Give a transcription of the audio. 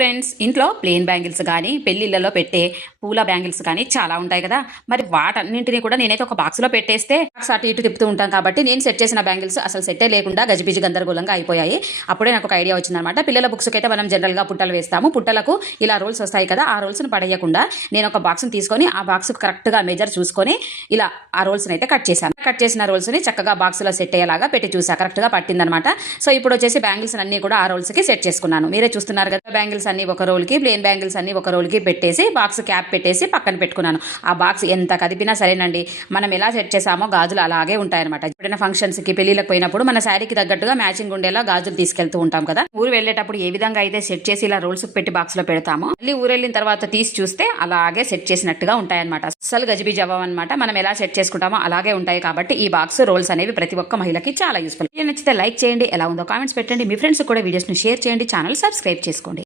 Friends, ఇంట్లో plain bangles కానీ పెళ్లిళ్ళలో పెట్టే పూల బ్యాంగిల్స్ కానీ చాలా ఉంటాయి కదా. మరి వాటన్నింటినీ కూడా నేనైతే ఒక బాక్స్లో పెట్టేస్తే బాక్స్ అటు ఇటు తిప్పుతూ ఉంటాను కాబట్టి నేను సెట్ చేసిన బ్యాంగిల్స్ అసలు సెట్టే లేకుండా గజిబిజి గందరగోళంగా అయిపోయాయి. అప్పుడే నాకు ఒక ఐడియా వచ్చిందనమాట. పిల్లల బుక్స్కి అయితే మనం జనరల్గా పుట్టలు వేస్తాము. పుట్టలకు ఇలా రోల్స్ వస్తాయి కదా, ఆ రోల్స్ని పడేయకుండా నేను ఒక బాక్స్ని తీసుకొని ఆ బాక్స్ కరెక్ట్గా మెజర్ చూసుకొని ఇలా ఆ రోల్స్ని అయితే కట్ చేశాను. కట్ చేసిన రోల్స్ని చక్కగా బాక్స్లో సెట్ అయ్యేలాగా పెట్టి చూసా, కరెక్ట్గా పట్టిందనమాట. సో ఇప్పుడు వచ్చేసి బ్యాంగిల్స్ అన్ని కూడా ఆ రోల్స్కి సెట్ చేసుకున్నాను. మీరే చూస్తున్నారు కదా, బ్యాంగిల్స్ అన్ని ఒక రోల్కి, ప్లెయిన్ బ్యాంగిల్స్ అన్ని ఒక రోల్కి పెట్టేసి బాక్స్ క్యాప్ పెట్టేసి పక్కన పెట్టుకున్నాను. ఆ బాక్స్ ఎంత కదిపినా సరేనండి, మనం ఎలా సెట్ చేసామో గాజులు అలాగే ఉంటాయన్నమాట. ఎప్పుడైనా ఫంక్షన్స్కి పెళ్లిలకు పోయినప్పుడు మన శారీకి తగ్గట్టుగా మ్యాచింగ్ ఉండేలా గాజులు తీసుకెళ్తూ ఉంటాం కదా. ఊరు వెళ్ళేటప్పుడు ఏ విధంగా అయితే సెట్ చేసి ఇలా రోల్స్ పెట్టి బాక్స్ లో పెడతామో, మళ్ళీ ఊరు వెళ్ళిన తర్వాత తీసి చూస్తే అలాగే సెట్ చేసినట్టుగా ఉంటాయన్నమాట. అస్సలు గజిబిజి అవ్వమన్నమాట. మనం ఎలా సెట్ చేసుకుంటామో అలాగే ఉంటాయి. కాబట్టి ఈ బాక్స్ రోల్స్ అనేవి ప్రతి ఒక్క మహిళకి చాలా యూస్ఫుల్. నచ్చితే లైక్ చేయండి, ఎలా ఉందో కామెంట్స్ పెట్టండి, మీ ఫ్రెండ్స్ కూడా వీడియోస్ ని షేర్ చేయండి, ఛానల్ సబ్స్క్రైబ్ చేసుకోండి.